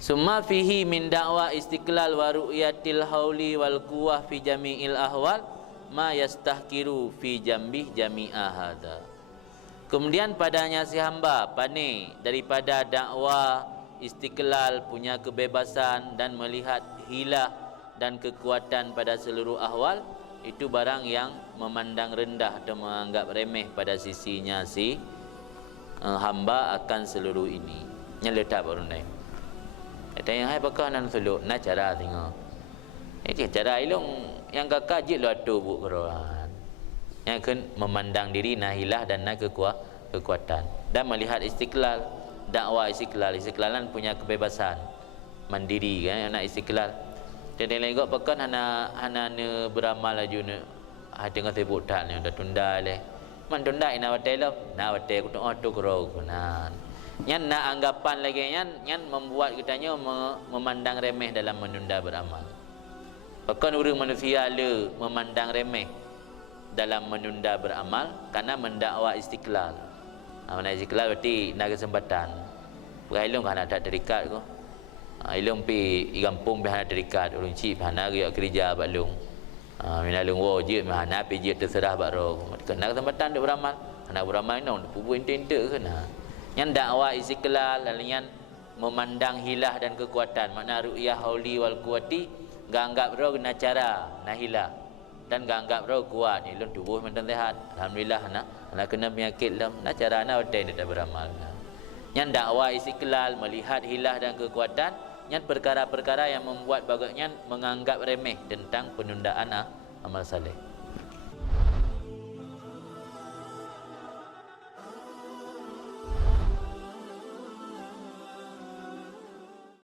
Summa fihi min da'wa istiqlal wa ru'yatil hauli wal quwwah fi jami'il ahwal ma yastahkiru fi jambih jami'a hadha. Kemudian padanya si hamba pane daripada dakwah istiqlal, punya kebebasan dan melihat hilah dan kekuatan pada seluruh ahwal, itu barang yang memandang rendah atau menganggap remeh pada sisinya si hamba akan seluruh ini. Yang letak baru naik. Kata yang hai bakal nan suluk na cara tengok. Ini cara ilung yang kakak jik lu atu bu kerohan. Yang akan memandang diri nahilah dan na kekuatan dan melihat istiqlal, dakwah istiqlalan punya kebebasan mandiri kan, nak istiqlal. Dan lain kau pekan hana ne beramal laju ne tengah sibuk tak ni dah tunda le. Man tunda ina watai lam, na watai ku tu kro kunan. Nyan nak anggapan lagi nyan membuat kitanya memandang remeh dalam menunda beramal. Bahkan orang manusia le memandang remeh dalam menunda beramal karena mendakwa istiqlal. Mana istiqlal berarti nak kesempatan. Berhailung kan ada terikat ko. Ilung pi igampung behana terikat ulun cip hana riak kerja balung. Minalung wajib mahana pi je terserah baro. Kena kesempatan duk beramal. Anak beramal no pubu inte-inte kena. Yang dakwah istiqlal lalu memandang hilah dan kekuatan, makna ru'yah hauli wal quwati, ganggap roh kena cara na hilah dan ganggap roh kuat ni lun tubuh mentan sehat alhamdulillah nak kena penyakit lam na cara na hotel dia beramal. Yang dakwah istiqlal melihat hilah dan kekuatan, yang perkara-perkara yang membuat bagaknya menganggap remeh tentang penundaan amal saleh.